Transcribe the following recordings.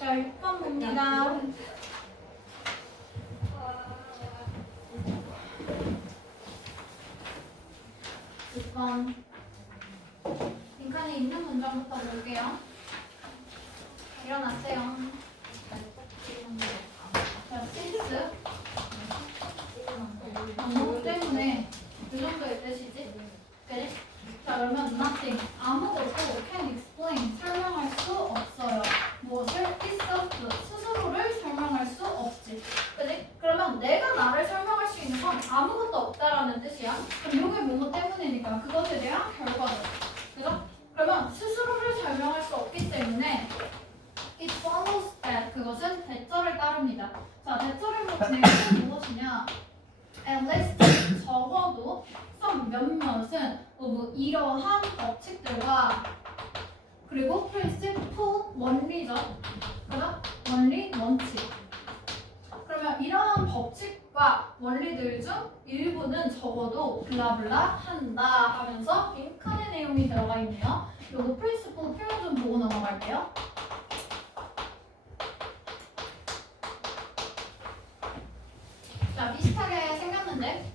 자, 6번 봅니다. 6번. 빈칸에 있는 문장부터 볼게요. 일어나세요. 자, since. 뭐 때문에 이 정도의 뜻이지? 그래? 자, 그러면 nothing. 아무것도 can explain. 설명할 수 없어요. 무엇을? itself. 스스로를 설명할 수 없지. 그래? 그러면 내가 나를 설명할 수 있는 건 아무것도 없다라는 뜻이야. 그럼 이게 뭐뭐 때문이니까 그것에 대한 결과죠. 그죠? 그러면 스스로를 설명할 수 없기 때문에 it follows that. 그것은 대절을 따릅니다. 자, 대절의 내용은 무엇이냐? at least 적어도 some 몇몇은 이러한 법칙들과 그리고 principle 원리죠. 그죠? 원리, 원칙. 그러면 이러한 법칙과 원리들 중 일부는 적어도 블라블라 한다 하면서 빈칸의 내용이 들어가 있네요. 요거 principle 표현 좀 보고 넘어갈게요. 자, 비슷하게 생겼는데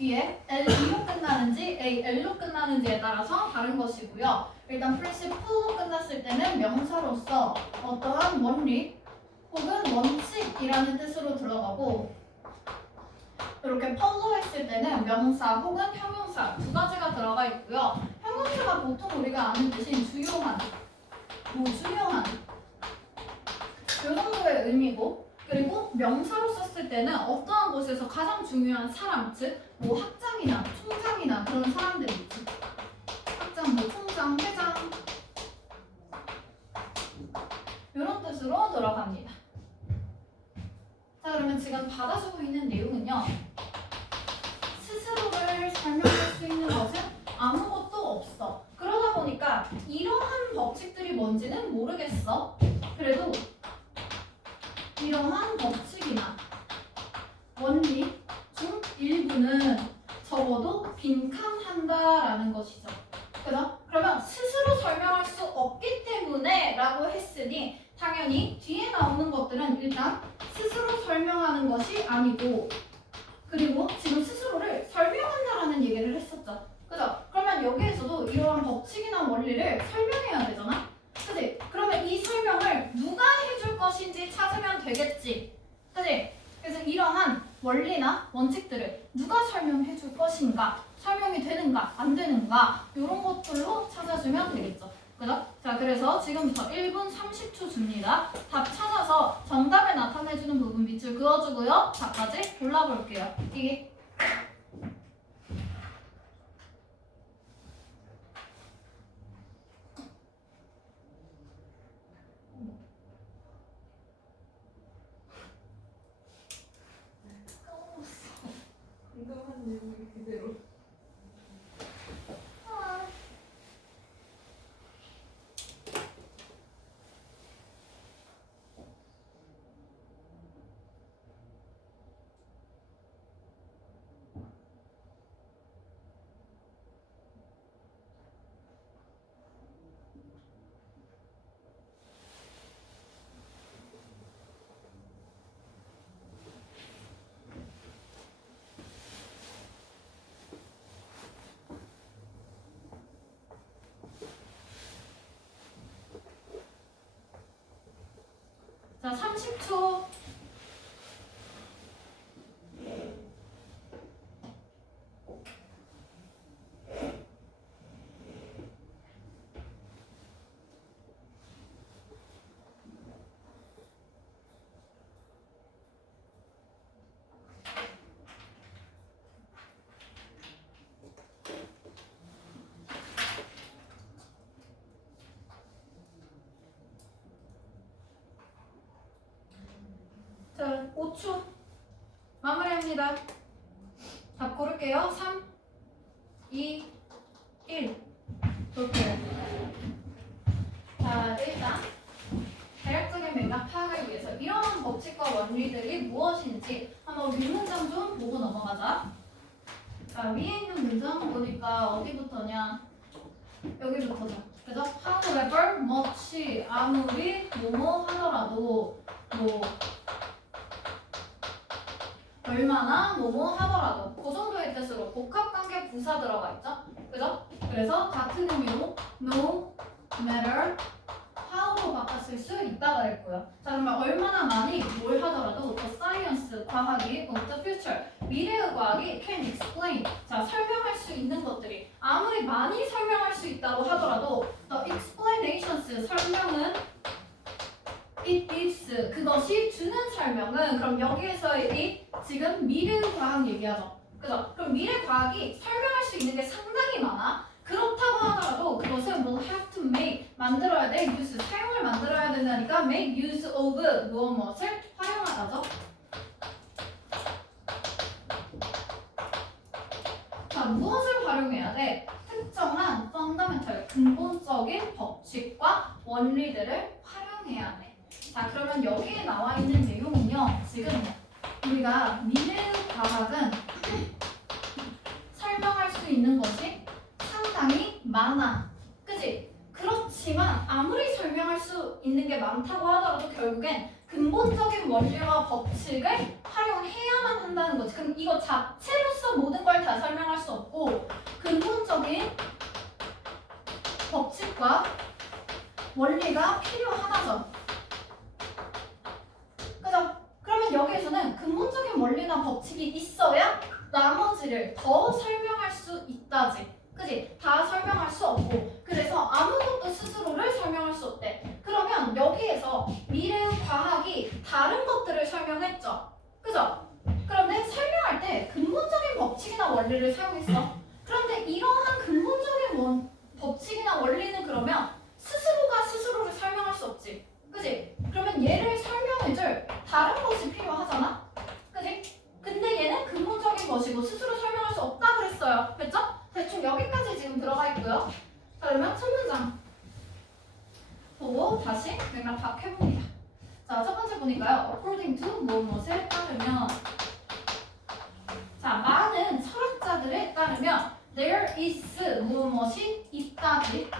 뒤에 L로 끝나는지 AL로 끝나는지에 따라서 다른 것이고요. 일단 principle로 끝났을 때는 명사로서 어떠한 원리 혹은 원칙이라는 뜻으로 들어가고 이렇게 follow 했을 때는 명사 혹은 형용사 두 가지가 들어가 있고요. 형용사가 보통 우리가 아는 뜻인 주요한, 중요한 이 정도의 의미고 그리고 명사로 썼을 때는 어떠한 곳에서 가장 중요한 사람, 즉 뭐 학장이나 총장이나 그런 사람들이 있지. 학장, 뭐 총장, 회장 이런 뜻으로 들어갑니다. 자, 그러면 지금 받아주고 있는 내용은요. 스스로를 설명할 수 있는 것은 아무것도 없어. 그러다 보니까 이러한 법칙들이 뭔지는 모르겠어. 그래도 이러한 법칙이나 원리 중 일부는 적어도 빈칸한다라는 것이죠. 그죠? 그러면 스스로 설명할 수 없기 때문에 라고 했으니 당연히 뒤에 나오는 것들은 일단 스스로 설명하는 것이 아니고 그리고 지금 스스로를 설명한다라는 얘기를 했었죠. 그죠? 그러면 여기에서도 이러한 법칙이나 원리를 설명해야 되잖아? 그치? 그러면 이 설명을 누가 해줄 것인지 찾으면 되겠지. 그치? 그래서 이러한 원리나 원칙들을 누가 설명해 줄 것인가, 설명이 되는가, 안 되는가 이런 것들로 찾아주면 되겠죠. 그죠? 자, 그래서 지금부터 1분 30초 줍니다. 답 찾아서 정답을 나타내주는 부분 밑줄 그어주고요. 답까지 골라볼게요. 이게 궁금한 내용이 그대로. 자, 30초. 자, 5초 마무리합니다. 답 고를게요. 3, 2, 1 볼게요. 자, 일단 대략적인 맥락 파악을 위해서 이런 법칙과 원리들이 무엇인지 한번 윗문장 좀 보고 넘어가자. 자, 위에 있는 문장 보니까 어디부터냐? 여기부터죠. 그죠? However much 아무리 뭐뭐 하더라도 하더라도 뭐 얼마나 뭐뭐 하더라도 그 정도의 뜻으로 복합관계 부사 들어가 있죠? 그죠? 그래서 같은 의미로 no matter how로 바꿨을 수 있다 그랬고요. 자 그러면 얼마나 많이 뭘 하더라도 the science 과학이 of the future 미래의 과학이 can explain 자 설명할 수 있는 것들이 아무리 많이 설명할 수 있다고 하더라도 the explanations 설명은 it gives 그것이 주는 설명은 그럼 여기에서의 it 지금 미래 과학 얘기하죠. 그죠? 그럼 미래 과학이 설명할 수 있는 게 상당히 많아. 그렇다고 하더라도 그것은 will have to make 만들어야 돼. use 사용을 만들어야 된다니까 make use of 무엇을 활용하다죠. 자 무엇을 활용해야 돼? 특정한 fundamental 근본적인 법칙과 원리들을 활용해야 돼. 자 그러면 여기에 나와 있는 내용은요. 지금 우리가 미래의 과학은 설명할 수 있는 것이 상당히 많아. 그치? 그렇지만 아무리 설명할 수 있는 게 많다고 하더라도 결국엔 근본적인 원리와 법칙을 활용해야만 한다는 거지. 그럼 이거 자체로서 모든 걸 다 설명할 수 없고 근본적인 법칙과 원리가 필요하다죠. 그죠? 그러면 여기에서는 근본적인 원리나 법칙이 있어야 나머지를 더 설명할 수 있다지. 그지? 다 설명할 수 없고 그래서 아무것도 스스로를 설명할 수 없대. 그러면 여기에서 미래의 과학이 다른 것들을 설명했죠. 그죠? 그런데 설명할 때 근본적인 법칙이나 원리를 사용했어. 그런데 이러한 근본적인 법칙이나 원리는 그러면 스스로가 스스로를 설명할 수 없지. 그지? 그러면 얘를 설명해줄 다른 것이 필요하잖아? 그지? 근데 얘는 근본적인 것이고 스스로 설명할 수 없다 그랬어요. 됐죠? 대충 여기까지 지금 들어가 있고요. 자 그러면 첫 문장 보고 다시 맥락 파악해봅니다. 자 첫 번째 보니까요. according to 무엇에 따르면 자 많은 철학자들에 따르면 there is 무엇이 있다지.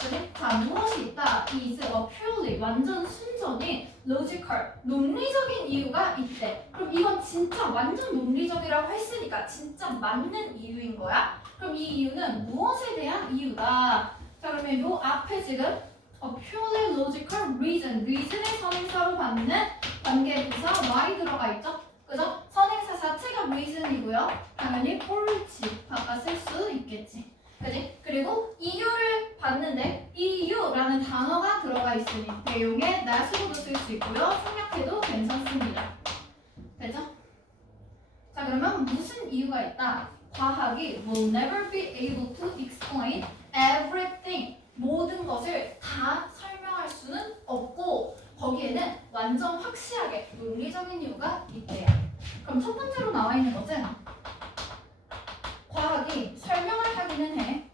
그지? 자 무엇이 있다? is a purely 완전 순전히 logical 논리적인 이유가 있대. 그럼 이건 진짜 완전 논리적이라고 했으니까 진짜 맞는 이유인 거야. 그럼 이 이유는 무엇에 대한 이유다? 자 그러면 요 앞에 지금 a purely logical reason reason의 선행사로 받는 관계부사 y 들어가 있죠? 그죠? 선행사 자체가 reason이고요. 당연히 for지 바꿨을 수 있겠지. 그지? 그리고 이유를 봤는데 이유라는 단어가 들어가 있으니 내용에 that으로도 쓸 수 있고요. 생략해도 괜찮습니다. 되죠? 자 그러면 무슨 이유가 있다? 과학이 will never be able to explain everything 모든 것을 다 설명할 수는 없고 거기에는 완전 확실하게 논리적인 이유가 있대요. 그럼 첫 번째로 나와 있는 것은 과학이 설명을 하기는 해.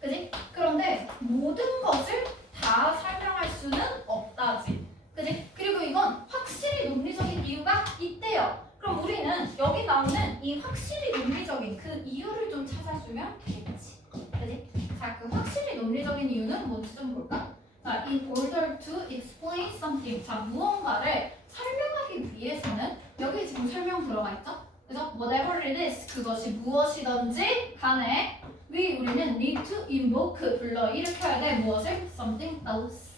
그지? 그런데 모든 것을 다 설명할 수는 없다지. 그지? 그리고 이건 확실히 논리적인 이유가 있대요. 그럼 우리는 여기 나오는 이 확실히 논리적인 그 이유를 좀 찾아주면 되겠지. 그지? 자, 그 확실히 논리적인 이유는 뭔지 좀 볼까? 자, in order to explain something. 자, 무언가를 설명하기 위해서는 여기 지금 설명 들어가 있죠? 그래서 whatever it is 그것이 무엇이든지 간에 우리는 need to invoke 불러일으켜야 돼 무엇을? something else.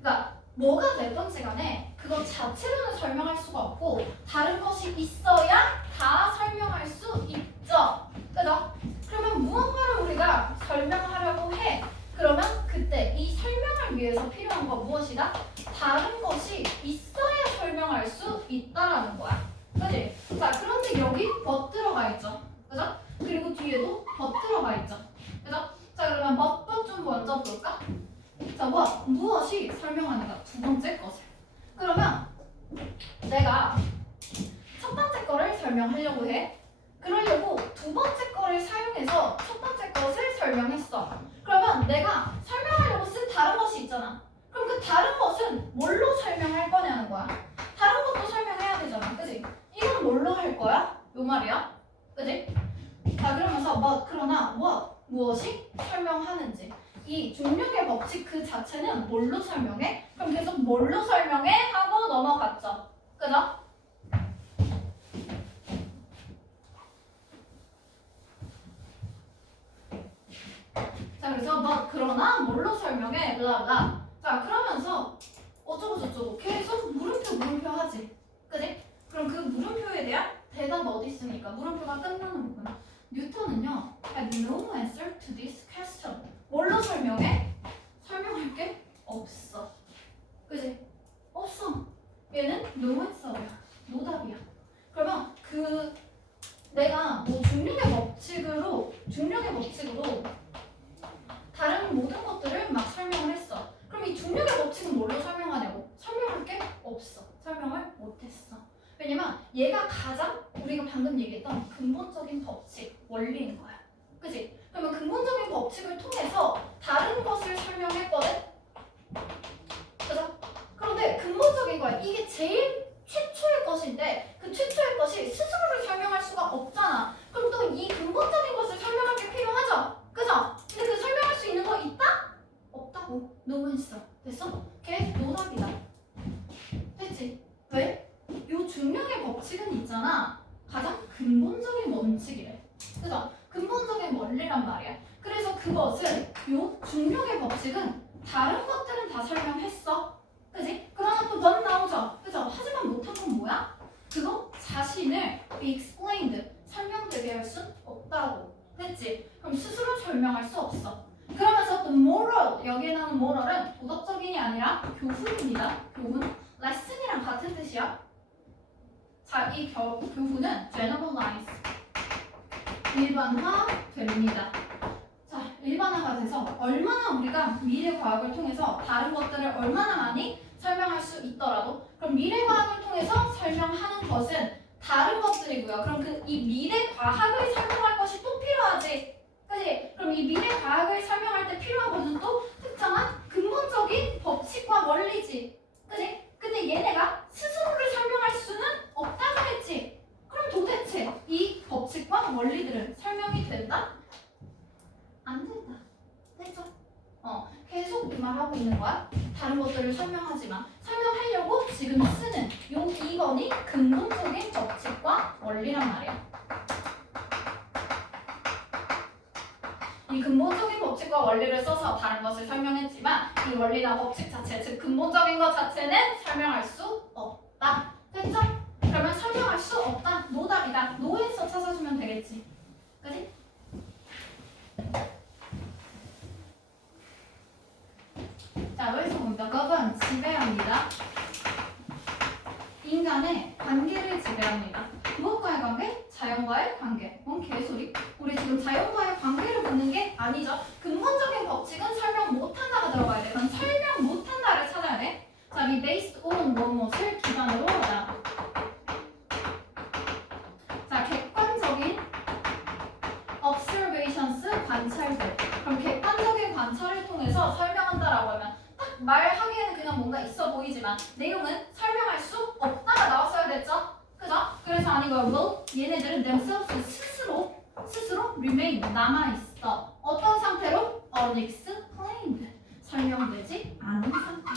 그러니까 뭐가 됐든지 간에 그것 자체로는 설명할 수가 없고 다른 것이 있어야 다 설명할 수 있죠. 그죠? 그러면 무언가를 우리가 설명하려고 해. 그러면 그때 이 설명을 위해서 필요한 거 무엇이다? 다른 것이 있어야 설명할 수 있다라는 거야. 그지? 자, 그런데 여기 but 들어가 있죠. 그죠? 그리고 뒤에도 but 들어가 있죠. 그죠? 자, 그러면 but 좀 먼저 볼까? 자, 무엇이 설명하는가? 두 번째 것을. 그러면 내가 첫 번째 거를 설명하려고 해. 그러려고 두 번째 거를 사용해서 첫 번째 것을 설명했어. 그러면 내가 설명하려고 쓴 다른 것이 있잖아. 그럼 그 다른 것은 뭘로 설명할 거냐는 거야. 다른 것도 설명해야 되잖아. 그지? 이건 뭘로 할 거야? 요 말이야. 그지? 자, 그러면서 그러나 무엇이 설명하는지. 이 중력의 법칙 그 자체는 뭘로 설명해? 그럼 계속 뭘로 설명해 하고 넘어갔죠. 그죠? 자, 그래서 막 그러나 뭘로 설명해 블라블라. 자, 그러면서 어쩌고 저쩌고 계속 물음표 하지. 그지? 그럼 그 물음표에 대한 대답 어디 있습니까? 물음표가 끝나는 부분. 뉴턴은요 had no answer to this question. 뭘로 설명해? 설명할 게 없어. 그지? 없어. 얘는 no answer야. 노답이야. 그러면 그 내가 뭐 중력의 법칙으로 다른 모든 것들을 막 설명을 했어. 그럼 이 중력의 법칙은 뭘로 설명하냐고? 설명할 게 없어. 설명을 못했어. 왜냐면 얘가 가장 우리가 방금 얘기했던 근본적인 법칙, 원리인 거야. 그치? 그러면 근본적인 법칙을 통해서 다른 것을 설명했거든? 그죠? 그런데 근본적인 거야. 이게 제일 최초의 것인데 그 최초의 것이 스스로를 설명할 수가 없잖아. 그럼 또 이 근본적인 것을 설명할 게 필요하죠? 그죠? 근데 그 설명할 수 있는 거 있다? 없다고. No answer. 됐어? 걔 노답이다. 됐지? 왜? 요 중력의 법칙은 있잖아. 가장 근본적인 원칙이래. 그죠? 근본적인 원리란 말이야. 그래서 그것을 요 중력의 법칙은 다른 것들은 다 설명했어. 그지? 그러나 또 넌 나오죠? 그죠? 하지만 못한 건 뭐야? 그거 자신을 be explained, 설명되게 할 순 없다고. 됐지? 그럼 스스로 설명할 수 없어. 그러면서 또 moral, 여기에 나오는 moral은 도덕적인이 아니라 교훈입니다. 교훈. lesson이랑 같은 뜻이야. 자, 이 교훈은 generalize, 일반화됩니다. 자, 일반화가 돼서 얼마나 우리가 미래 과학을 통해서 다른 것들을 얼마나 많이 설명할 수 있더라도 그럼 미래 과학을 통해서 설명하는 것은 다른 것들이고요. 그럼 이 미래 과학을 설명할 것이 또 필요하지. 그치? 그럼 이 미래 과학을 설명할 때 필요한 것은 또 특정한 근본적인 법칙과 원리지. 그치? 근데 얘네가 스스로를 설명할 수는 없다고 했지. 그럼 도대체 이 법칙과 원리들은 설명이 된다? 안 된다. 됐죠? 계속 이 말 하고 있는 거야. 다른 것들을 설명하지만 설명하려고 지금 쓰는 요 2번이 근본적인 법칙과 원리란 말이야. 이 근본적인 법칙과 원리를 써서 다른 것을 설명했지만 이 원리나 법칙 자체, 즉 근본적인 것 자체는 설명할 수 없다. 됐죠? 그러면 설명할 수 없다. 노답이다. 노에서 찾아주면 되겠지. 그치? 자, 여기서 봅니다. govern, 지배합니다. 인간의 관계를 지배합니다. 무엇과의 관계? 자연과의 관계. 뭔 개소리? 우리 지금 자연과의 관계를 보는 게 아니죠. 근본적인 법칙은 설명 못한다가 들어가야 돼. 그럼 설명 못한다를 찾아야 돼. 자, be based on 무엇을 기반으로 하다. 자, 객관적인 observations, 관찰들. 그럼 객관적인 관찰을 통해서 설명한다라고 하면 딱 말하기에는 그냥 뭔가 있어 보이지만 내용은 설명할 수 없다가 나왔어야 됐죠? 그죠? 그래서 아닌 거예요. 뭐? 얘네들은 themselves 스스로 remain, 남아있어. 어떤 상태로? unexplained, 설명되지 않은 상태.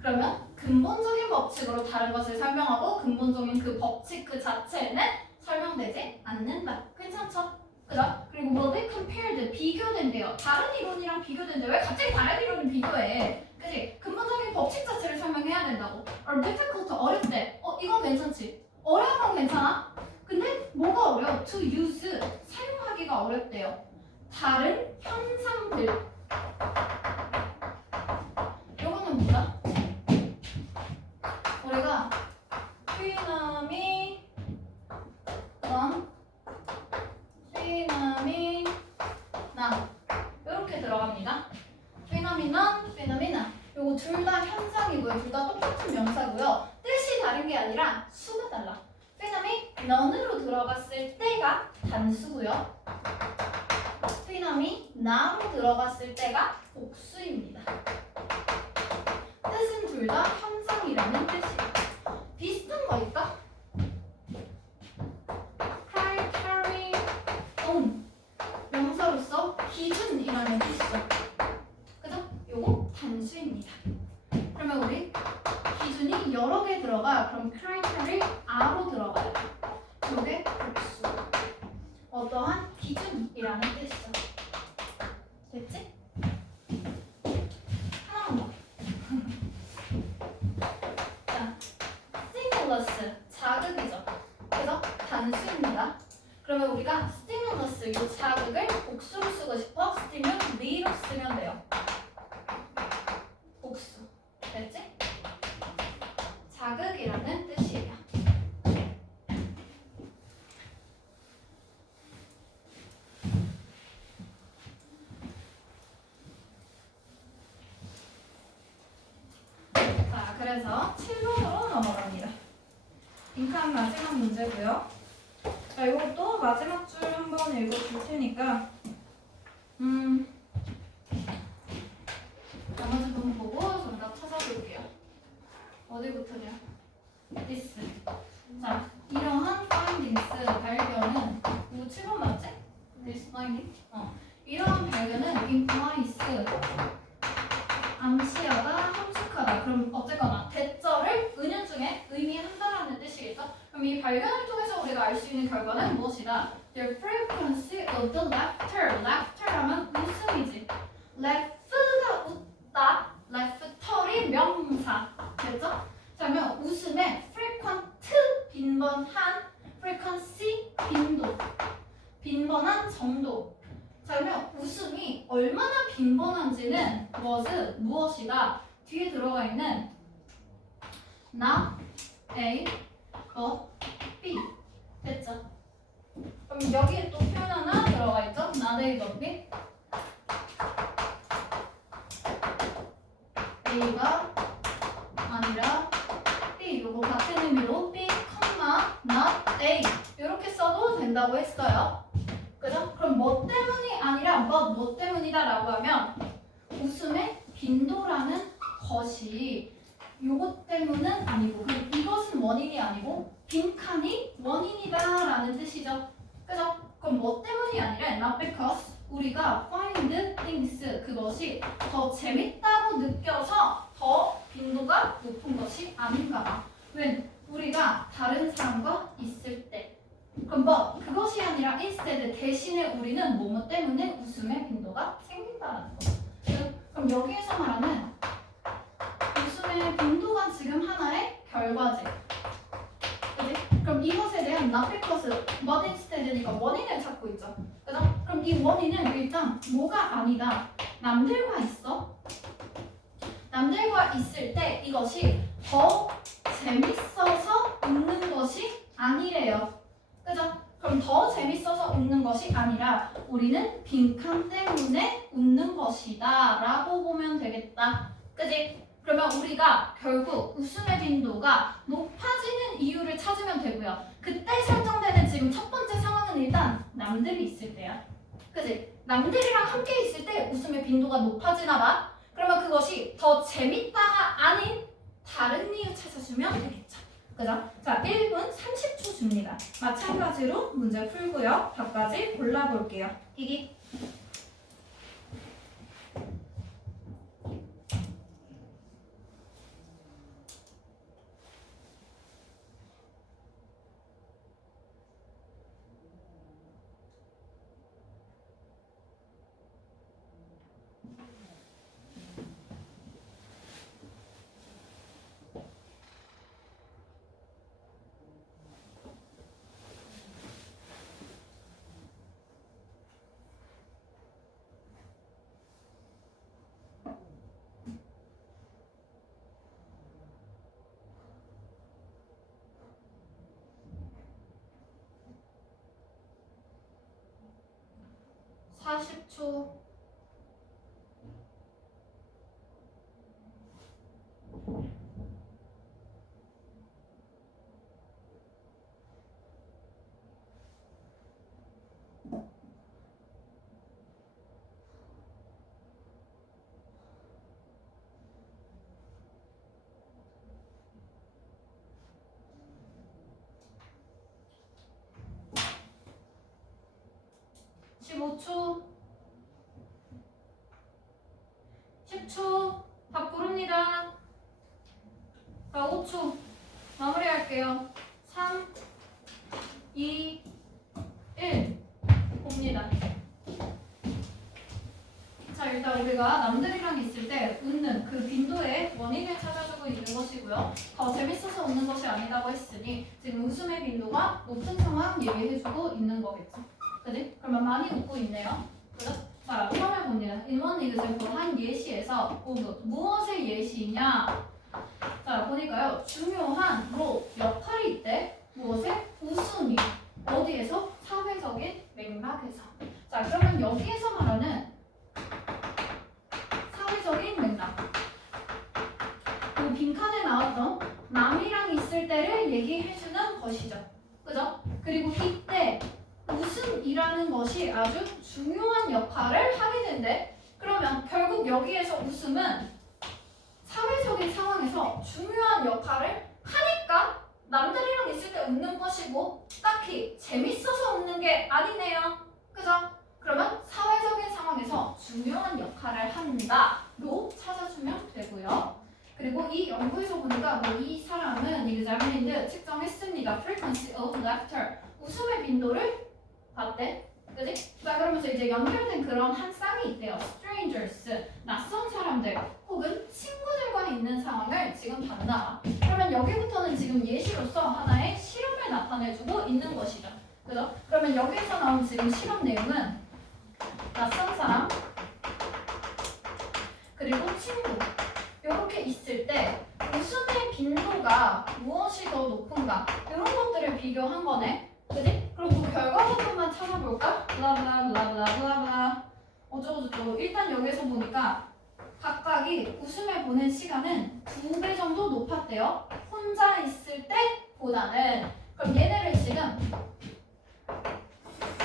그러면 근본적인 법칙으로 다른 것을 설명하고 근본적인 그 법칙 그 자체는 설명되지 않는다. 괜찮죠? 그죠? 그리고 will be compared, 비교된대요. 다른 이론이랑 비교된대. 왜 갑자기 다른 이론을 비교해? 그치? 근본적인 법칙 자체를 설명해야 된다고. or difficult, 어렵대. 이건 괜찮지? 어려운 건 괜찮아? 근데 뭐가 어려워? to use, 사용하기가 어렵대요. 다른 현상들. 요거는 뭐다? 우리가 피노미나 이렇게 들어갑니다. 피노미나 요거 둘 다 현상이고요. 둘 다 똑같은 명사고요. 뜻이 다른 게 아니라 수가 달라. 피노미넌으로 들어갔을 때가 단수고요. 피노미나로 들어갔을 때가 복수입니다. 뜻은 둘 다 현상이라는 뜻이에요. 비슷한 거 있다? carry on, 명사로서 기준이라는 뜻이죠. 그죠? 요거 단수입니다. 그러면 우리 사람이 여러 개 들어가. 그럼 criteria R로 들어가요. 요게 복수. 어떠한 기준이라는 뜻이죠. 됐지? 하나만 더. 자, stimulus 자극이죠. 그래서 단수입니다. 그러면 우리가 stimulus 이 자극을 복수로 쓰고 싶어 stimule로 쓰면 돼요. 복수. 됐지? 자극이라는 뜻이에요. 자, 그래서 7번으로 넘어갑니다. 빈칸 마지막 문제고요. 자, 이것도 마지막 줄 한번 읽어줄 테니까 나머지 부분 보고 정답 찾아볼게요. 어디부터냐? this. 자, 이러한 findings 발견은 7번 맞지? this finding? 이러한 발견은 implies 암시하다, 함축하다. 그럼 어쨌거나 대절을 은연중에 의미한다라는 뜻이겠죠? 그럼 이 발견을 통해서 우리가 알 수 있는 결과는 무엇이다? The frequency of the laughter. laughter 하면 웃음이지. laugh가 웃다. laughter이 명사. 됐죠? 자, 그러면 웃음의 frequent 빈번한, frequency 빈도, 빈번한 정도. 자, 그러면 웃음이 얼마나 빈번한지는 무엇이다? 뒤에 들어가 있는 not A, but B. 됐죠? 그럼 여기에 또 표현 하나 들어가 있죠? not A, but B. A가 아니라 B. 요거 같은 의미로 B, not A. 이렇게 써도 된다고 했어요. 그죠? 그럼 뭐 때문이 아니라 뭐 때문이다 라고 하면 웃음의 빈도라는 것이 요것 때문은 아니고, 그리고 이것은 원인이 아니고 빈칸이 원인이다 라는 뜻이죠. 그죠? 그럼 뭐 때문이 아니라 not because 우리가 find things 그것이 더 재밌다고 느껴서 더 빈도가 높은 것이 아닌가 봐. 왜? 우리가 다른 사람과 있을 때. 그럼 그것이 아니라 instead 대신에 우리는 뭐뭐 때문에 웃음의 빈도가 생긴다는 거. 그럼 여기에서 말하는 웃음의 빈도가 지금 하나의 결과지. 그치? 그럼 이것에 대한 not because, but instead니까 원인을 찾고 있죠. 그죠? 그럼 이 원인은 일단 뭐가 아니다. 남들과 있어. 남들과 있을 때 이것이 더 재밌어서 웃는 것이 아니래요. 그죠? 그럼 더 재밌어서 웃는 것이 아니라 우리는 빈칸 때문에 웃는 것이다 라고 보면 되겠다. 그지? 그러면 우리가 결국 웃음의 빈도가 높아지는 이유를 찾으면 되고요. 그때 설정되는 지금 첫 번째 상황은 일단 남들이 있을 때야. 그지? 남들이랑 함께 있을 때 웃음의 빈도가 높아지나 봐. 그러면 그것이 더 재밌다가 아닌 다른 이유 찾아주면 되겠죠. 그죠? 자, 1분 30초 줍니다. 마찬가지로 문제 풀고요. 답까지 골라볼게요. 이기. (40초) 15초 10초 다 부릅니다. 자, 5초. 마무리할게요. 3, 2, 1. 봅니다. 자, 일단 우리가 남들이랑 있을 때 웃는 그 빈도의 원인을 찾아주고 있는 것이고요. 더 재밌어서 웃는 것이 아니라고 했으니 지금 웃음의 빈도가 높은 상황 얘기해주고 있는 거겠죠. 그지? 그러면 많이 웃고 있네요. 그죠? 자, 그러면 봅니다. In one example, 한 예시에서 무엇의 예시냐? 자, 보니까요. 중요한 역할이 있대. 무엇의? 웃음이. 어디에서? 사회적인 맥락에서. 자, 그러면 여기에서 말하는 사회적인 맥락. 그 빈칸에 나왔던 남이랑 있을 때를 얘기해주는 것이죠. 그죠? 그리고 이때 웃음이라는 것이 아주 중요한 역할을 하게 된대. 그러면 결국 여기에서 웃음은 사회적인 상황에서 중요한 역할을 하니까 남들이랑 있을 때 웃는 것이고 딱히 재밌어서 웃는 게 아니네요. 그죠? 그러면 사회적인 상황에서 중요한 역할을 한다로 찾아주면 되고요. 그리고 이 연구에서 보니까 이 사람은 examined 측정했습니다. frequency of laughter 웃음의 빈도를 봤대. 그지? 자, 그러면서 이제 연결된 그런 한 쌍이 있대요. strangers 낯선 사람들 혹은 친구들과 있는 상황을 지금 봤나. 그러면 여기부터는 지금 예시로서 하나의 실험을 나타내주고 있는 것이죠. 그죠? 그러면 여기에서 나온 지금 실험 내용은 낯선 사람 그리고 친구 이렇게 있을 때 웃음의 빈도가 무엇이 더 높은가 이런 것들을 비교한 거네. 그지? 그럼 그 결과 부분만 찾아볼까? 블라블라블라블라블라 어쩌고저쩌고. 일단 여기서 보니까 각각이 웃음을 보는 시간은 2배 정도 높았대요. 혼자 있을 때보다는. 그럼 얘네를 지금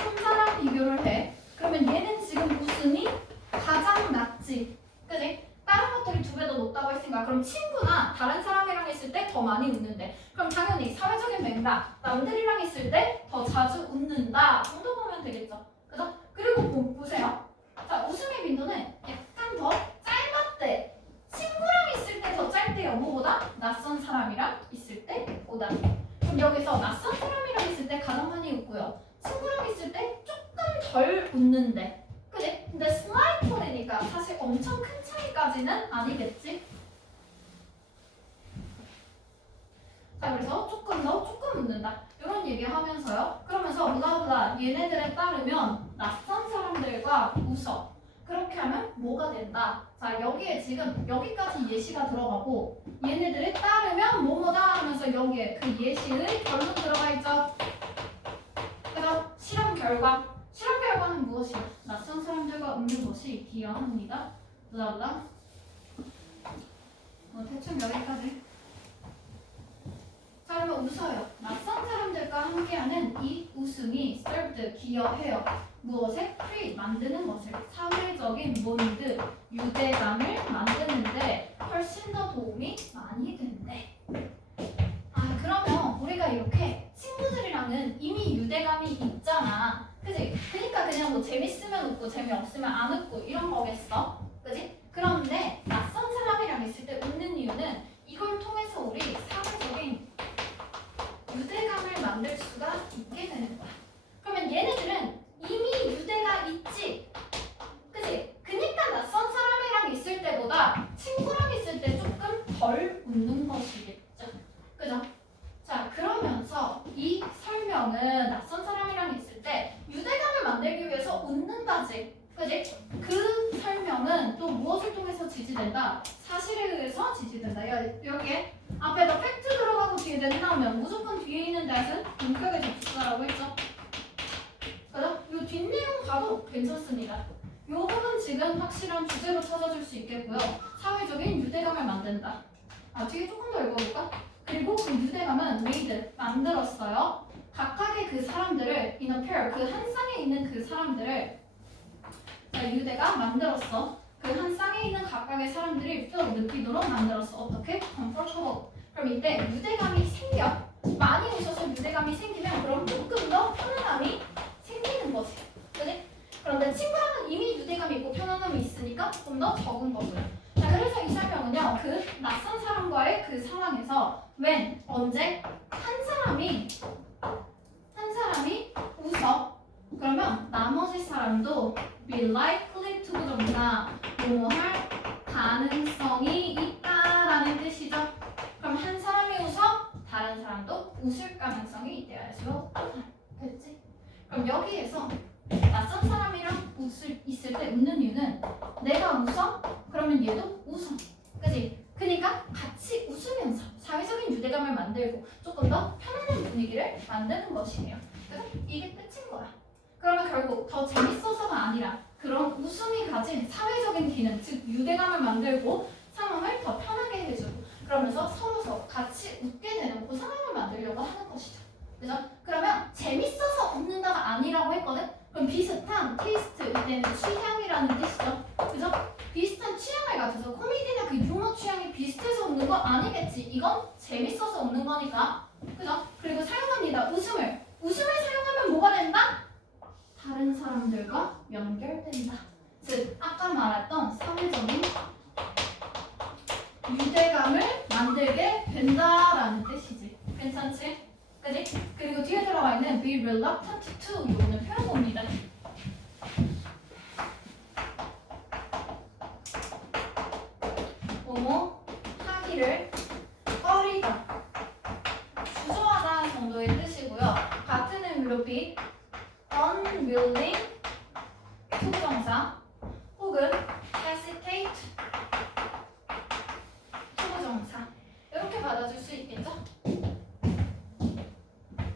혼자랑 비교를 해. 그러면 얘는 지금 웃음이 가장 낮지. 그지? 다른 것들이 2배 더 높다고 했으니까 그럼 친구나 다른 사람이랑 있을 때 더 많이 웃는데 그럼 당연히 사회적인 맥락 남들이랑 있을 때 더 자주 웃는다 정도 보면 되겠죠. 그죠? 그리고 보세요. 자, 웃음의 빈도는 약간 더 짧았대. 친구랑 있을 때 더 짧대요. 뭐보다? 낯선 사람이랑 있을 때보다. 그럼 여기서 낯선 사람이랑 있을 때 가장 많이 웃고요. 친구랑 있을 때 조금 덜 웃는데. 그지? 근데 슬라이드 톤이니까 사실 엄청 큰 차이까지는 아니겠지? 자, 그래서 조금 웃는다. 이런 얘기 하면서요. 그러면서 블라블라 얘네들에 따르면 낯선 사람들과 웃어. 그렇게 하면 뭐가 된다? 자, 여기에 지금 여기까지 예시가 들어가고 얘네들에 따르면 뭐뭐다 하면서 여기에 그 예시의 결론 들어가 있죠. 그래서 실험 결과는 무엇이야? 낯선 사람들과 웃는 것이 기여합니다. 블라블라. 대충 여기까지. 자, 그러면 웃어요. 낯선 사람들과 함께하는 이 웃음이 served 기여해요. 무엇에? create 만드는 것을 사회적인 본드 유대감을 만드는데 훨씬 더 도움이 많이 된대. 아, 그러면 우리가 이렇게 친구들이랑은 이미 유대감이 있잖아. 그지? 그러니까 그냥 뭐 재밌으면 웃고 재미없으면 안 웃고 이런 거겠어. 그지? 그런데 낯선 사람이랑 있을 때 웃는 이유는 이걸 통해서 우리 사회적인 유대감을 만들 수가 있게 되는 거야. 그러면 얘네들은 이미 유대가 있지. 그치? 그니까 낯선 사람이랑 있을 때보다 친구랑 있을 때 조금 덜 웃는 것이겠죠. 그죠? 자, 그러면서 이 설명은 낯선 사람이랑 있을 때 유대감을 만들기 위해서 웃는다지. 그지? 그 설명은 또 무엇을 통해서 지지된다? 사실에 의해서 지지된다. 여기에 앞에다 팩트 들어가고 뒤에 that 나오면 무조건 뒤에 있는 that은 문격의 접속사라고 했죠. 그죠? 이 뒷내용 봐도 괜찮습니다. 이 부분 지금 확실한 주제로 찾아줄 수 있겠고요. 사회적인 유대감을 만든다. 아, 뒤에 조금 더 읽어볼까? 그리고 그 유대감은 made, 만들었어요. 각각의 그 사람들을 in a pair, 그 한 쌍에 있는 그 사람들을 자, 유대가 만들었어. 그 한 쌍에 있는 각각의 사람들이 또 느끼도록 만들었어. 어떻게? comfortable. 그럼 이때 유대감이 생겨. 많이 오셔서 유대감이 생기면 그럼 조금 더 편안함이 생기는 거지. 그지? 그런데 친구랑은 이미 유대감이 있고 편안함이 있으니까 좀 더 적은 거고요. 자, 그래서 이 설명은요. 그 낯선 사람과의 그 상황에서 상황에서 when 언제 한 사람이 웃어 그러면 나머지 사람도 be likely to 부정사 뭐뭐 할 가능성이 있다라는 뜻이죠. 그럼 한 사람이 웃어 다른 사람도 웃을 가능성이 있대야죠. 됐지? 그럼 여기에서 낯선 사람이랑 있을 때 웃는 이유는 내가 웃어? 그러면 얘도 웃어. 그치? 그러니까 같이 웃으면서 사회적인 유대감을 만들고 조금 더 편안한 분위기를 만드는 것이에요. 그래서 이게 끝인 거야. 그러면 결국 더 재밌어서가 아니라 그런 웃음이 가진 사회적인 기능, 즉 유대감을 만들고 상황을 더 편하게 해주고 그러면서 서로 같이 웃게 되는 그 상황을 만들려고 하는 것이죠. 그죠? 그러면 재밌어서 웃는다가 아니라고 했거든? 그럼 비슷한 테이스트, 이때는 취향이라는 뜻이죠. 그죠? 비슷한 취향을 가져서 코미디나 그 유머 취향이 비슷해서 웃는 거 아니겠지. 이건 재밌어서 웃는 거니까. 그죠? 그리고 사용합니다. 웃음을 사용하면 뭐가 된다? 다른 사람들과 연결된다. 즉 아까 말했던 사회적인 유대감을 만들게 된다라는 뜻이지. 괜찮지? 그지? 그리고 뒤에 들어가 있는 be reluctant to 이거는 표현 봅니다. 뭐뭐 하기를 꺼리다, 주저하다 정도의 뜻이고요. 같은 의미로 be unwilling 투부정사 혹은 hesitate 투부정사 이렇게 받아줄 수 있겠죠?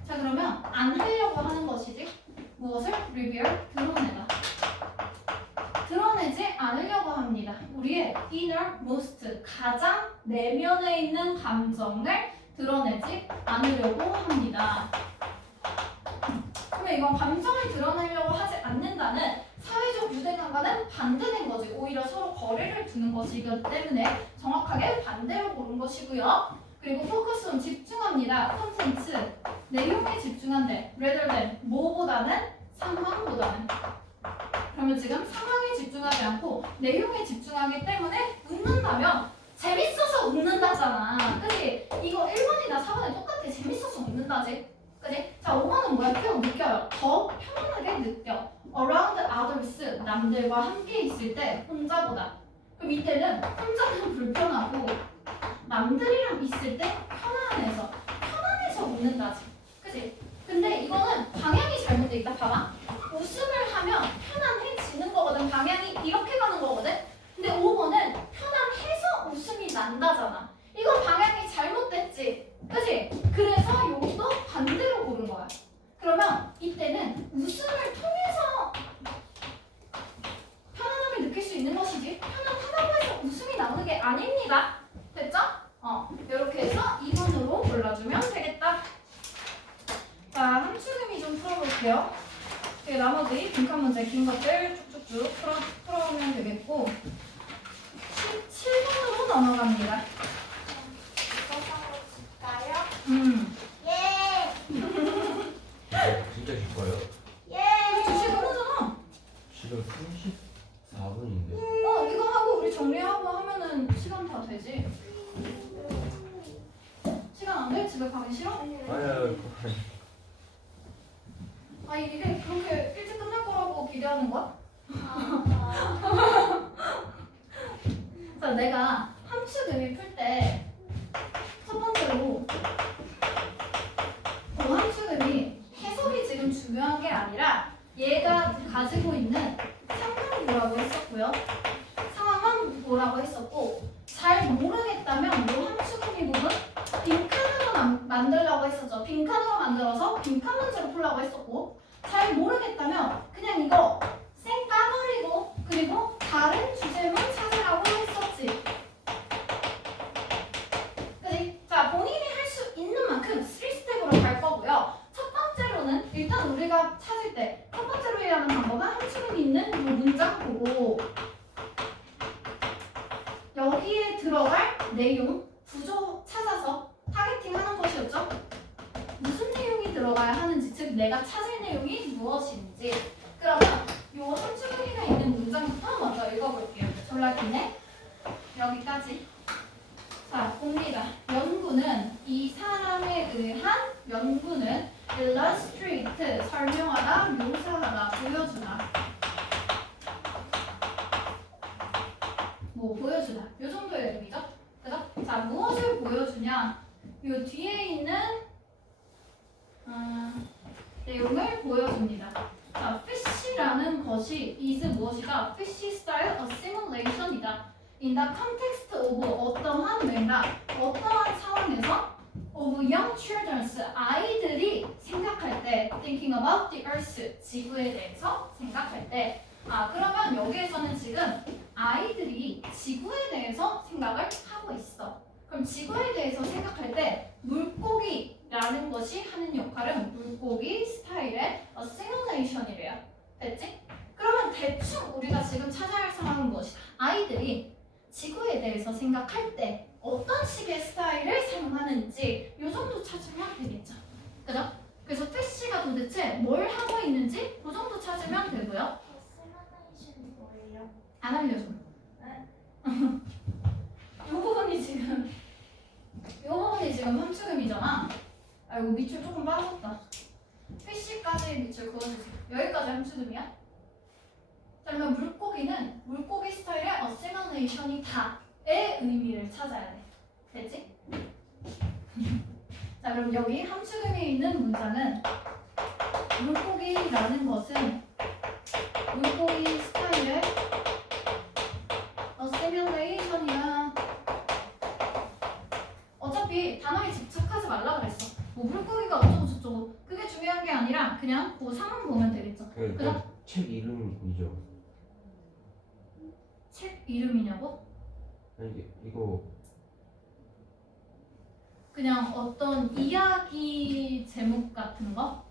자 그러면 안 하려고 하는 것이지 무엇을? reveal 드러내다. 드러내지 않으려고 합니다. 우리의 innermost 가장 내면에 있는 감정을 드러내지 않으려고 합니다. 그러면 이건 감정을 드러내려고 하지 않는다는 사회적 유대감과는 반대된 거지. 오히려 서로 거리를 두는 것이기 때문에 정확하게 반대로 고른 것이고요. 그리고 포커스는 집중합니다. 컨텐츠, 내용에 집중한대. rather than, 뭐보다는? 상황보다는. 그러면 지금 상황에 집중하지 않고 내용에 집중하기 때문에 웃는다면 재밌어서 웃는다잖아. 그치? 이거 1번이나 4번이 똑같아. 재밌어서 웃는다지. 그치? 자, 5번은 뭐야? 표현 느껴요. 더 편안하게 느껴. around others, 남들과 함께 있을 때 혼자보다. 그럼 이때는 혼자는 불편하고 남들이랑 있을 때 편안해서 웃는다지. 그치? 근데 이거는 방향이 잘못돼 있다. 봐봐. 웃음을 하면 편안해지는 거거든. 방향이 이렇게 가는 거거든. 근데 5번은 편안해서 웃음이 난다잖아. 이건 방향이 잘못됐지. 그치? 그래서 여기도 반대로 고른 거야. 그러면 이때는 웃음을 통해서 편안함을 느낄 수 있는 것이지 편안하다고 해서 웃음이 나오는 게 아닙니다. 됐죠? 이렇게 해서 2번으로 골라주면 되겠다. 자, 함축의미 좀 풀어볼게요. 나머지 빈칸 문제 긴 것들 쭉쭉쭉 풀어오면 되겠고 17번으로 넘어갑니다. 예! 진짜 기뻐요. 예! 17번이잖아. 지금 34분인데. 이거 하고 우리 정리하고 하면은 시간 다 되지. 시간 안 돼? 집에 가기 싫어? 아니야, 이게 그렇게 일찍 끝날 거라고 기대하는 거야? 자, 내가 함축 의미 풀 때 첫 번째로 함축 의미 해석이 지금 중요한 게 아니라 얘가 가지고 있는 상황을 보라고 했었고요. 상황은 보라고 했었고 잘 모르겠다면 이 함축 의미 부분 빈칸으로 만들려고 했었죠. 빈칸으로 만들어서 빈칸 문제로 풀라고 했었고 잘 모르겠다면 그냥 이거 쌩 까버리고 그리고 다른 주제만 찾으라고 했었지. 그치? 자, 본인이 할 수 있는 만큼 3스텝으로 갈 거고요. 첫 번째로는 일단 우리가 찾을 때 첫 번째로 해야 하는 방법은 함축이 있는 이 문장 보고 여기에 들어갈 내용, 구조 찾아서 타겟팅 하는 것이었죠. 무슨 내용이 들어가야 하는지, 즉 내가 찾을 내용이 무엇인지. 그러면 요 함축의미가 있는 문장부터 먼저 읽어볼게요. 졸라 기네. 여기까지. 자, 봅니다. 연구는 이유는 이 사람에 의한 연구는 illustrate 설명하다, 묘사하다, 보여주다. 뭐 보여주다. 요 정도의 의미죠. 그죠? 자, 무엇을 보여주냐? 요 뒤에 있는 내용을 보여줍니다. 자, fish라는 것이 is 무엇이다? fish style assimilation이다. In the context of 어떠한 맥락, 어떠한 상황에서 of young children's 아이들이 생각할 때 thinking about the earth 지구에 대해서 생각할 때 그러면 여기에서는 지금 아이들이 지구에 대해서 생각을 하고 있어. 그럼 지구에 대해서 생각할 때 물고기라는 것이 하는 역할은 물고기 스타일의 assimilation이래요. 됐지? 그러면 대충 우리가 지금 찾아야 할 상황은 무엇이다? 아이들이 지구에 대해서 생각할 때 어떤 식의 스타일을 사용하는지 이 정도 찾으면 되겠죠. 그죠? 그래서 패시가 도대체 뭘 하고 있는지 그 정도 찾으면 되고요. 세마나이션이 뭐예요? 안 알려줘. 네? 요 부분이 지금 함축음이잖아. 이거 밑줄 조금 빠졌다. 패시까지 밑줄 그어주세요. 여기까지 함축음이야. 자, 그러면 물고기는 물고기 스타일의 assimilation이다의 의미를 찾아야 돼. 됐지? 자, 그럼 여기 함축음이 있는 문장은 물고기라는 것은 물고기 스타일의 assimilation이야. 어차피 단어에 집착하지 말라 그랬어. 뭐 물고기가 어쩌고 저쩌고 그게 중요한 게 아니라 그냥 그 상황 보면 되겠죠. 그죠? 책 이름이죠. 책 이름이냐고? 아니 이거 그냥 어떤 이야기 제목 같은 거?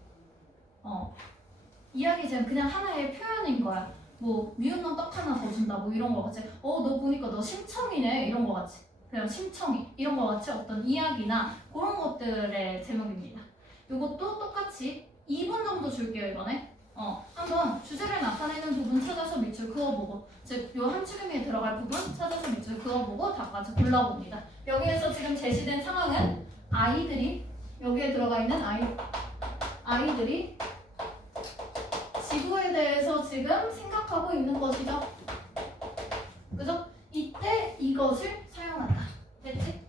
이야기 제목 그냥 하나의 표현인 거야. 뭐 미운 놈 떡 하나 더 준다 뭐 이런 거 같이 너 보니까 너 심청이네 이런 거 같이 그냥 심청이 이런 거 같이 어떤 이야기나 그런 것들의 제목입니다. 이것도 똑같이 2분 정도 줄게요 이번에. 한번 주제를 나타내는 부분 찾아서 밑줄 그어보고 즉 요 함축음에 들어갈 부분 찾아서 밑줄 그어보고 답까지 골라봅니다. 여기에서 지금 제시된 상황은 아이들이 여기에 들어가 있는 아이들이 지구에 대해서 지금 생각하고 있는 것이죠. 그죠? 이때 이것을 사용한다. 됐지?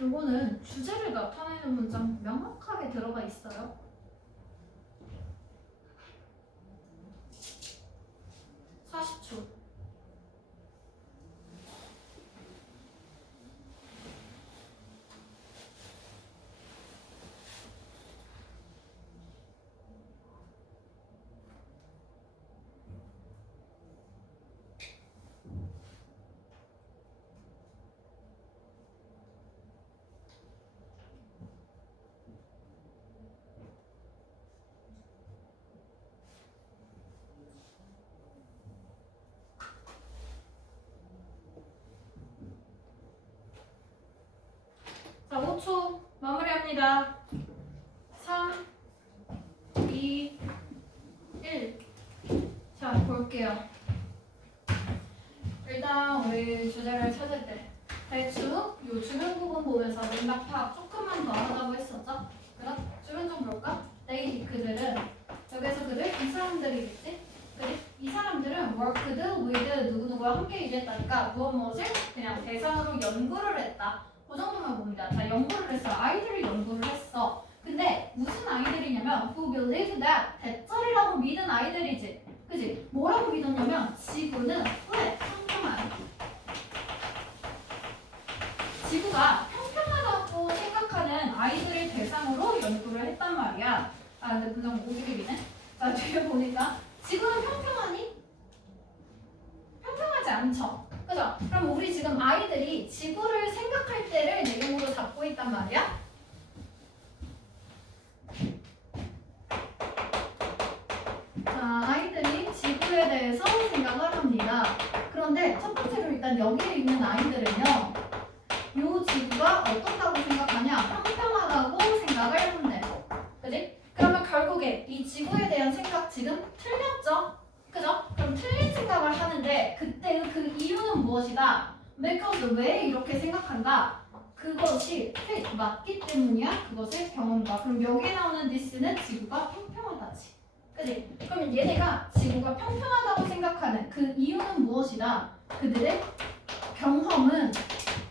요거는 주제를 나타내는 문장 명확하게 들어가 있어요. 40초. 자, 5초 마무리합니다. 3, 2, 1. 자, 볼게요. 일단 우리 주제를 찾을 때 대충 요 주변 부분 보면서 맥락 파악 조금만 더 하자고 했었죠? 그럼 주변 좀 볼까? 그들은 여기서 그들 이 사람들이겠지? 그래? 이 사람들은 worked with 누구누구와 함께 일했다니까 무엇을 그냥 대상으로 연구를 했다. 그 정도만 봅니다. 자, 연구를 했어. 아이들이 연구를 했어. 근데 무슨 아이들이냐면 who believe that 대절이라고 믿은 아이들이지. 그지? 뭐라고 믿었냐면 지구는 flat, 평평한 지구가 평평하다고 생각하는 아이들을 대상으로 연구를 했단 말이야. 아 근데 그냥 오기리네. 자 뒤에 보니까 지구는 평평하니? 평평하지 않죠. 그죠? 그럼 우리 지금 아이들이 지구를 생각할 때를 내용으로 잡고 있단 말이야. 자, 아이들이 지구에 대해서 생각을 합니다. 그런데 첫 번째로 일단 여기에 있는 아이들은요. 요 지구가 어떻다고 생각하냐? 평평하다고 생각을 한대. 그지? 그러면 결국에 이 지구에 대한 생각 지금 틀렸죠? 그죠? 그럼 틀린 생각을 하는데 그때 그 이유는 무엇이다? because 왜 이렇게 생각한다? 그것이 맞기 때문이야. 그것의 경험과. 그럼 여기에 나오는 this는 지구가 평평하다지. 그지? 그러면 얘네가 지구가 평평하다고 생각하는 그 이유는 무엇이다? 그들의 경험은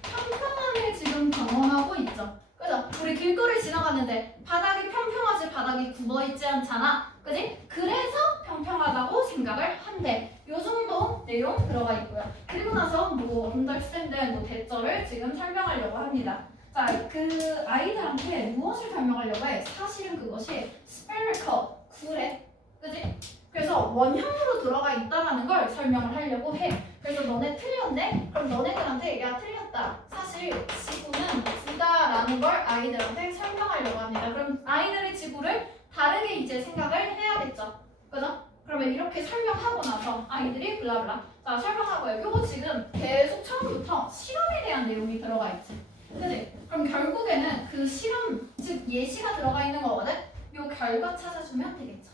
평평함을 지금 경험하고 있죠. 그죠? 우리 길거리 지나가는데 바닥이 평평하지 바닥이 굽어있지 않잖아. 그지? 그래서 평평하다고 생각을 한대. 요 정도 내용 들어가 있고요. 그리고 나서 뭐 understand, 뭐 대절을 지금 설명하려고 합니다. 자, 그 아이들한테 무엇을 설명하려고 해? 사실은 그것이 spherical, 구래. 그지? 그래서 원형으로 들어가 있다라는 걸 설명을 하려고 해. 그래서 너네 틀렸네? 그럼 너네들한테 야 틀렸다. 사실 지구는 구다라는 걸 아이들한테 설명하려고 합니다. 그럼 아이들의 지구를 다르게 이제 생각을 해야겠죠. 그죠? 그러면 이렇게 설명하고 나서 아이들이 블라블라. 자, 설명하고요. 요거 지금 계속 처음부터 실험에 대한 내용이 들어가 있지. 그지? 그럼 결국에는 그 실험, 즉 예시가 들어가 있는 거거든? 요 결과 찾아주면 되겠죠.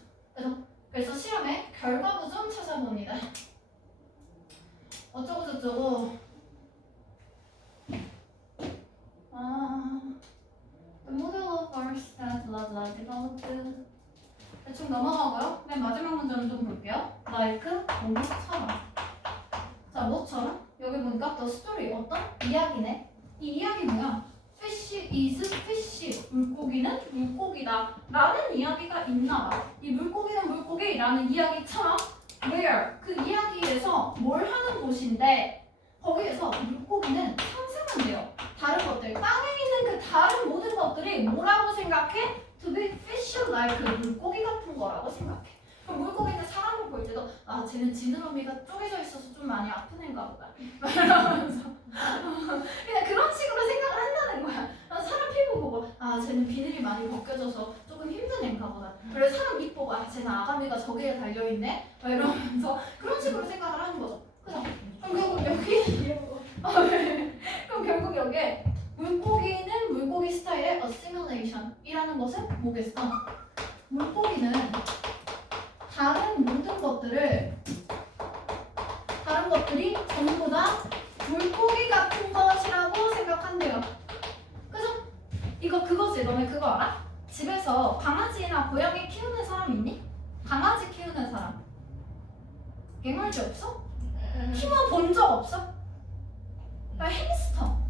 그래서 시험에 결과도 좀 찾아봅니다. 어쩌고 저쩌고. The model of Earth that blah blah developed. 대충 넘어가고요. 맨 마지막 문제는 좀 볼게요. like 뭐처럼. 자, 뭐처럼? 여기 보니까 the story 어떤 이야기네. 이 이야기 뭐야? fish is fish. 물고기는 물고기다. 라는 이야기가 있나 봐. 이 물고기는 물고기라는 이야기처럼 where 그 이야기에서 뭘 하는 곳인데 거기에서 물고기는 상상한대요. 다른 것들, 땅에 있는 그 다른 모든 것들이 뭐라고 생각해? To be fish like 물고기 같은 거라고 생각해. 그럼 물고기는 사람을 볼 때도 아 쟤는 지느러미가 쪼개져 있어서 좀 많이 아픈 애인가 보다. 이러면서 그냥 그런 식으로 생각을 한다는 거야. 사람 피부 보고 아 쟤는 비늘이 많이 벗겨져서 조금 힘든 애인가 보다. 그래서 사람 입 보고 아 쟤는 아가미가 저기에 달려있네? 이러면서 그런 식으로 생각을 하는 거죠. 그죠? 그럼 결국 여기 그럼 결국 여기에 물고기는 물고기 스타일의 assimilation이라는 것은 뭐겠어? 물고기는 다른 모든 것들을 다른 것들이 전부 다 물고기 같은 것이라고 생각한대요. 그죠? 이거 그거지. 너네 그거 알아? 집에서 강아지나 고양이 키우는 사람 있니? 강아지 키우는 사람 갱얼지 없어? 키워본 적 없어? 나 햄스터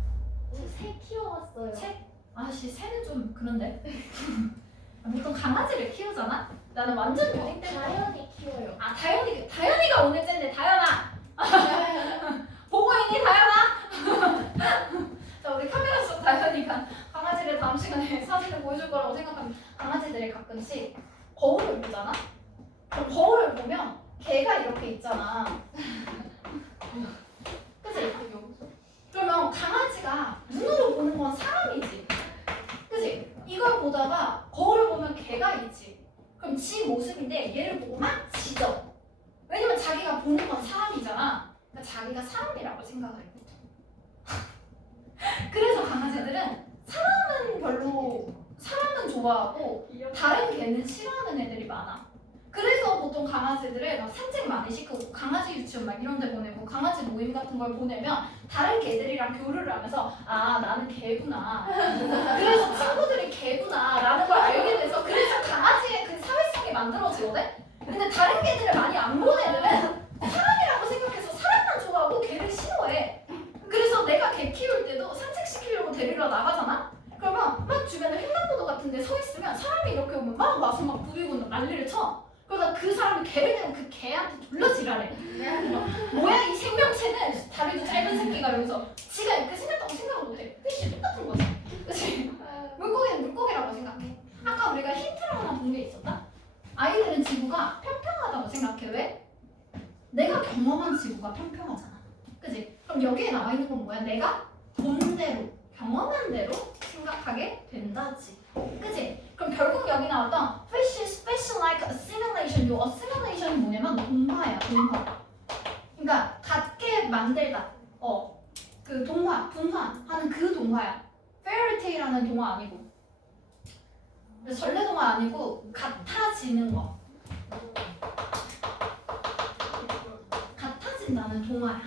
새 키워왔어요. 새? 아씨 새는 좀 그런데 보통 강아지를 키우잖아? 나는 완전 묘딩 때문에 자연이 키워요. 아 다현이가 오늘 쨘데 다현아 보고 있니 다현아? 자 우리 카메라 속 다현이가 강아지를 다음 시간에 사진을 보여줄 거라고 생각하면 강아지들이 가끔씩 거울을 보잖아? 그럼 거울을 보면 개가 이렇게 있잖아. 그치? 그러면 강아지가 눈으로 보는 건 사람이지. 그치? 이걸 보다가 거울을 보면 개가 있지. 그럼 지 모습인데 얘를 보고 막 짖어. 왜냐면 자기가 보는 건 사람이잖아. 그러니까 자기가 사람이라고 생각을 해. 그래서 강아지들은 사람은 좋아하고 다른 개는 싫어하는 애들이 많아. 그래서 보통 강아지들을 막 산책 많이 시키고 강아지 유치원 막 이런 데 보내고 강아지 모임 같은 걸 보내면 다른 개들이랑 교류를 하면서 아 나는 개구나. 그래서 친구들이 개구나 라는 걸 알게 돼서 그래서 강아지의 그 사회성이 만들어지거든? 근데 다른 개들을 많이 안 본 애들은 사람이라고 생각해서 사람만 좋아하고 개를 싫어해. 그래서 내가 개 키울 때도 산책시키려고 데리러 나가잖아? 그러면 막 주변에 횡단보도 같은 데 서 있으면 사람이 이렇게 오면 막 와서 막 부리고 난리를 쳐. 그러다 그 사람이 개를 내면 그 개한테 졸라 지랄해. 뭐야 이 생명체는 다리도 짧은 새끼가 이러면서 지가 이렇게 생겼다고 생각을 못해. 그냥 내가 본 대로 경험한 대로 생각하게 된다지. 그치? 그럼 결국 여기 나왔던 fish special like assimilation. 요 assimilation이 뭐냐면 동화야, 동화. 그러니까 같게 만들다. 그 동화, 분화하는 그 동화야. fairytale라는 동화 아니고. 전래동화 아니고 같아지는 거. 같아진다는 동화야.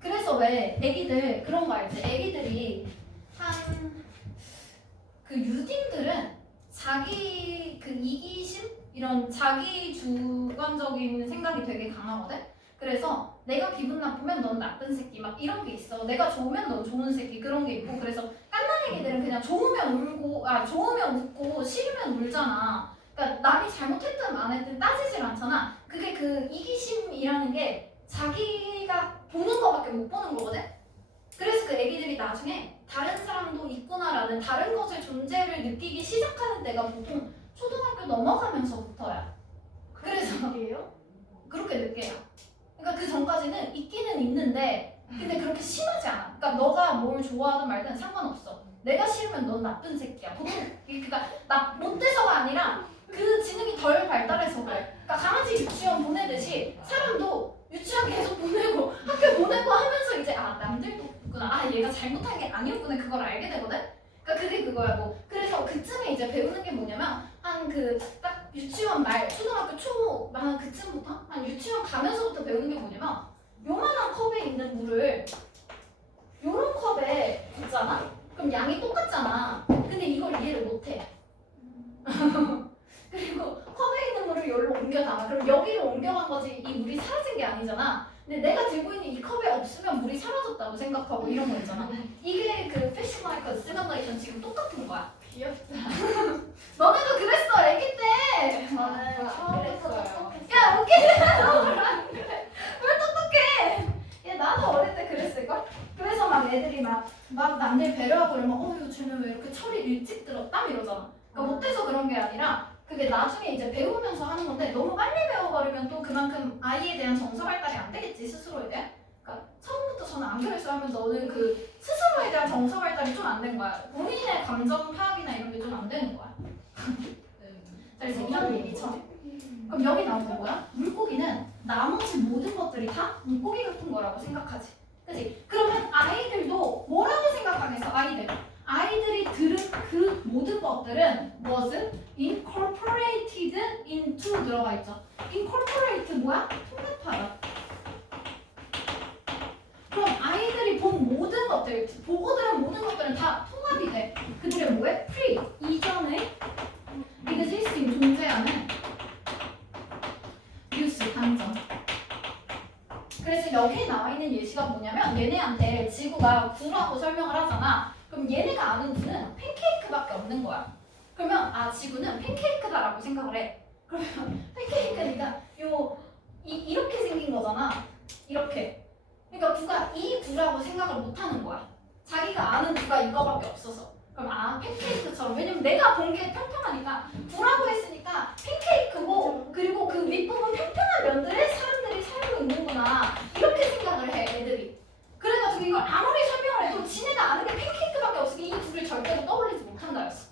그래서 왜 애기들 그런 거 알지? 애기들이 한 그 유딩들은 자기 그 이기심 이런 자기 주관적인 생각이 되게 강하거든. 그래서 내가 기분 나쁘면 넌 나쁜 새끼 막 이런 게 있어. 내가 좋으면 넌 좋은 새끼 그런 게 있고. 그래서 깐난 애기들은 그냥 좋으면 울고 좋으면 웃고 싫으면 울잖아. 그러니까 남이 잘못했든 안 했든 따지질 않잖아. 그게 그 이기심이라는 게 자기가 보는 거밖에 못 보는 거거든. 그래서 그 애기들이 나중에 다른 사람도 있구나라는 다른 것의 존재를 느끼기 시작하는 때가 보통 초등학교 넘어가면서부터야. 그래서 이게요? 그렇게 늦게야. 그러니까 그 전까지는 있기는 있는데 근데 그렇게 심하지 않아. 그러니까 너가 뭘 좋아하든 말든 상관없어. 내가 싫으면 넌 나쁜 새끼야. 보통 그러니까 나 못돼서가 아니라 그 지능이 덜 발달해서 그래. 그러니까 강아지 유치원 보내듯이 사람도 유치원 계속 보내고 학교 보내고 하면서 이제 남들도 있구나. 얘가 잘못한 게 아니었구나. 그걸 알게 되거든. 그러니까 그게 그거야 뭐. 그래서 그쯤에 이제 배우는 게 뭐냐면 한 그 딱 유치원 말 초등학교 초 한 그쯤부터 한 유치원 가면서부터 배우는 게 뭐냐면 요만한 컵에 있는 물을 요런 컵에 붓잖아. 그럼 양이 똑같잖아. 근데 이걸 이해를 못해. 그리고 컵에 있는 물을 여기로 옮겨 담아. 그럼 여기로 옮겨간 거지 이 물이 사라진 게 아니잖아. 근데 내가 들고 있는 이 컵에 없으면 물이 사라졌다고 생각하고 이런 거 있잖아. 이게 그 패션 마이크 시뮬레이션 지금 똑같은 거야. 귀엽다. 너네도 그랬어 애기 때. 저는 처음부터 그랬어요. 똑똑했어요. 야 웃기네. 너왜안 그래? 왜 똑똑해? 얘 나도 어릴 때 그랬을걸? 그래서 막 애들이 막 남들 배려하고 이러면 이거 쟤는 왜 이렇게 철이 일찍 들었다 이러잖아. 그러니까 못해서 그런 게 아니라 그게 나중에 이제 배우면서 하는 건데 너무 빨리 배워버리면 또 그만큼 아이에 대한 정서 발달이 안 되겠지 스스로에 대한. 그러니까 처음부터 저는 안 그랬어 하면 너는 그 스스로에 대한 정서 발달이 좀 안 된 거야. 본인의 감정 파악이나 이런 게 좀 안 되는 거야. 그래서 이런 얘기처럼. 그럼 여기 나온 게 뭐야? 물고기는 나머지 모든 것들이 다 물고기 같은 거라고 생각하지. 그치? 그러면 아이들도 뭐라고 생각하겠어? 아이들이 들은 그 모든 것들은 무엇은? incorporated into 들어가 있죠. incorporate 뭐야? 통합하다. 그럼 아이들이 본 모든 것들, 보고 들은 모든 것들은 다 통합이 돼. 그들은 뭐해? pre, 이전에 existing, 존재하는 뉴스, 감정. 그래서 여기 나와 있는 예시가 뭐냐면 얘네한테 지구가 구라고 설명을 하잖아. 그럼 얘네가 아는 구는 팬케이크밖에 없는 거야. 그러면 지구는 팬케이크다라고 생각을 해. 그러면 팬케이크니까 이렇게 생긴 거잖아. 이렇게. 그러니까 구가 이 구라고 생각을 못 하는 거야. 자기가 아는 구가 이거밖에 없어서. 그럼 팬케이크처럼. 왜냐면 내가 본 게 평평하니까 구라고 했으니까 팬케이크고 그리고 그 윗부분 평평한 면들에 사람들이 살고 있는구나. 이렇게 생각을 해 애들이. 그래가지고 이걸 아무리 설명을 해도 지네가 아는 게 팬케이크밖에 없으니 이 구를 절대로 떠올리지 못한다였어.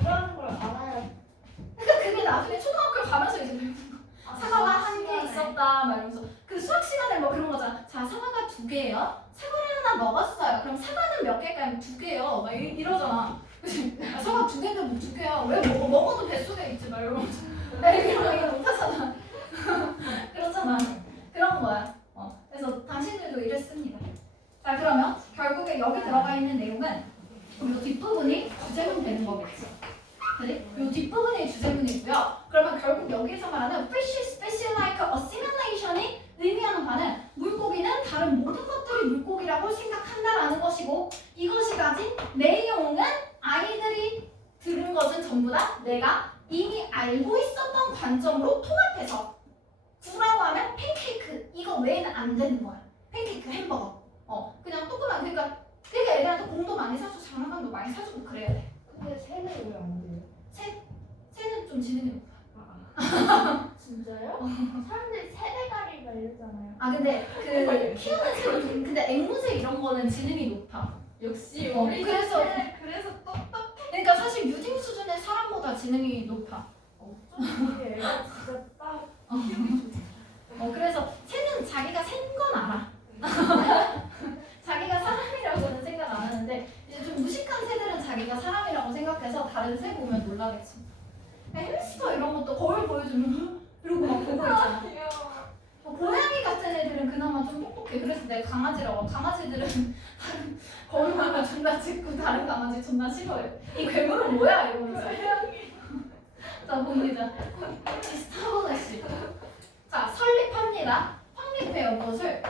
그런 걸 알아야. 그러니까 그게 나중에 초등학교 가면서 이제 사과가 한 개 있었다 막 이러면서 그 수학 시간에 뭐 그런 거잖아. 자 사과가 2개예요. 사과를 하나 먹었어요. 그럼 사과는 몇 개일까요? 2개요. 막 이러잖아. 그치? 사과 2개인데 뭐 2개야. 왜 먹어도 뱃속에 있지 막 이러면서 이런 거 이거 못하잖아. 그렇잖아. 그런 거야. 그래서 당신들도 이랬습니다. 자 그러면 결국에 여기 들어가 있는 내용은 이 뒷부분이 주제문 되는 거겠지. 그래? 이 뒷부분이 주제문이고요. 그러면 결국 여기서 말하는 fish special like assimilation이 의미하는 바는 물고기는 다른 모든 것들이 물고기라고 생각한다라는 것이고 이것이 가진 내용은 아이들이 들은 것은 전부 다 내가 이미 알고 있었던 관점으로 통합해서 구라고 하면 팬케이크 이거 외에는 안 되는 거야. 팬케이크 햄버거. 그냥 조그만 그러니까 애들한테 공도 많이 사주고 장난감도 많이 사주고 그래야 돼. 근데 새는 왜 안 돼요? 새는 좀 지능이 높아. 진짜요? 사람들이 세대가리 막 이러잖아요. 근데 그 키우는 새는 좀 근데 앵무새 이런 거는 지능이 높아. 역시 우리 그래서 그래서 똑똑해. 그러니까 사실 유딩 수준의 사람보다 지능이 높아. 이게 애가 진짜 딱 그래서 새는 자기가 센 건 알아. 자기가 사람이라고는 생각 안 하는데 이제 좀 무식한 새들은 자기가 사람이라고 생각해서 다른 새 보면 놀라겠지. 햄스터 이런 것도 거울 보여주면 이러고 막 보고 있잖아. 귀여워. 고양이 같은 애들은 그나마 좀 똑똑해. 그래서 내가 강아지라고. 강아지들은 다른 거울 보면 존나 짖고 다른 강아지 존나 싫어해. 이 괴물은 뭐야 이러면서. 자 봅니다. 스타버너시. 자 설립합니다. 확립해요 무엇을?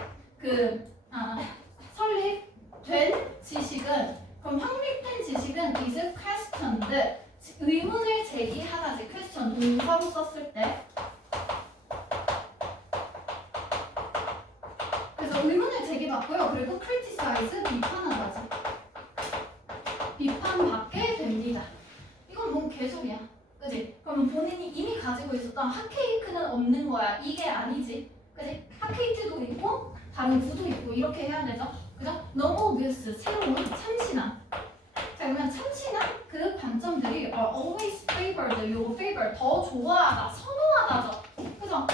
설립된 지식은 그럼 확립된 지식은 is questioned 의문을 제기하다지 question 동사로 썼을 때 그래서 의문을 제기받고요. 그리고 criticize 비판하다지 비판받게 됩니다. 이건 뭔 개소리야. 그지? 그러면 본인이 이미 가지고 있었던 핫케이크는 없는 거야. 이게 아니지. 그지? 핫케이크도 있고 다른 구도 있고 이렇게 해야 되죠. 그죠? 너무 obvious 새로운 참신함. 자 그러면 참신한 그 관점들이 are always favored. 요거 favor 더 좋아하다, 선호하다죠. 그죠?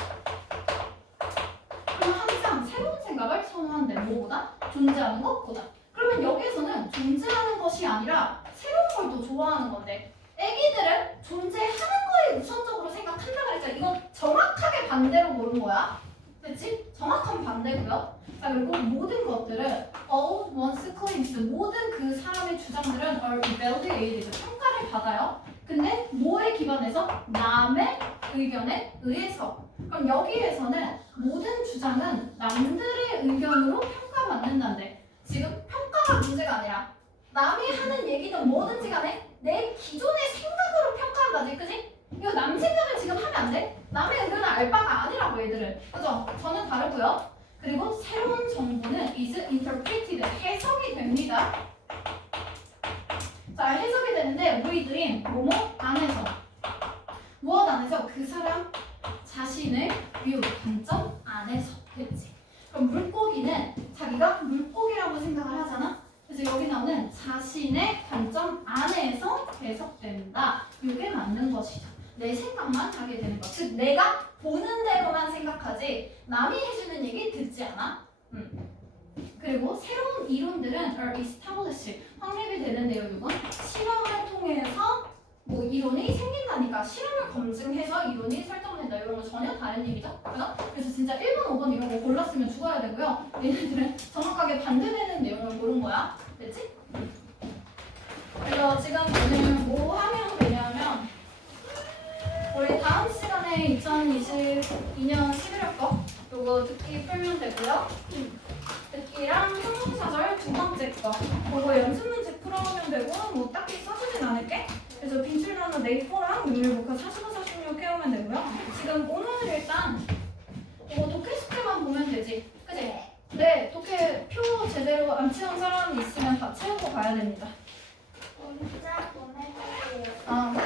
그럼 항상 새로운 생각을 선호한대. 뭐보다? 존재하는 것보다. 그러면 여기에서는 존재하는 것이 아니라 새로운 걸 더 좋아하는 건데 애기들은 존재하는 거에 우선적으로 생각한다 그랬죠. 이건 정확하게 반대로 보는 거야. 그치? 정확한 반대고요. 자 그리고 모든 것들은 all one's claims 모든 그 사람의 주장들은 are evaluated 평가를 받아요. 근데 뭐에 기반해서? 남의 의견에 의해서. 그럼 여기에서는 모든 주장은 남들의 의견으로 평가받는다는데 지금 평가가 문제가 아니라 남이 하는 얘기든 뭐든지 간에 내 기존의 생각으로 평가한다지. 그지? 이거 남 생각을 지금 하면 안 돼? 남의 의견을 알 바가 아니라고 얘들은. 그죠? 저는 다르고요. 그리고 새로운 정보는 is interpreted 해석이 됩니다. 자 해석이 되는데 within 뭐뭐 안에서 무엇 안에서 그 사람 자신의 view 관점 안에서 됐지. 그럼 물고기는 자기가 물고기라고 생각을 하잖아. 그래서 여기 나오는 자신의 관점 안에서 해석된다. 이게 맞는 것이죠. 내 생각만 하게 되는 것. 즉 내가 보는 대로만 생각하지 남이 해주는 얘기 듣지 않아. 그리고 새로운 이론들은 are established 확립이 되는데요. 이건 실험을 통해서 뭐 이론이 생긴다니까 실험을 검증해서 이론이 설정된다. 이런 거 전혀 다른 얘기죠. 그래서 진짜 1번, 5번 이런 거 골랐으면 죽어야 되고요. 얘네들은 정확하게 반대되는 내용을 고른 거야. 됐지? 그래서 지금 오늘 뭐 하면 되냐면 우리 다음 시간에 2022년 11월 거 요거 듣기 풀면 되고요. 듣기랑 성공사절 두 번째 거 그거 연습 문제 풀어오면 되고 뭐 딱히 써주진 않을게. 그래서 빈출나는 네이버랑 능률복화 45, 46 해오면 되고요. 지금 오늘 일단 이거 독해 숙제만 보면 되지. 그치? 네, 독해 표 제대로 안 채운 사람이 있으면 다 채우고 가야 됩니다. 문자 보내주세요. 아.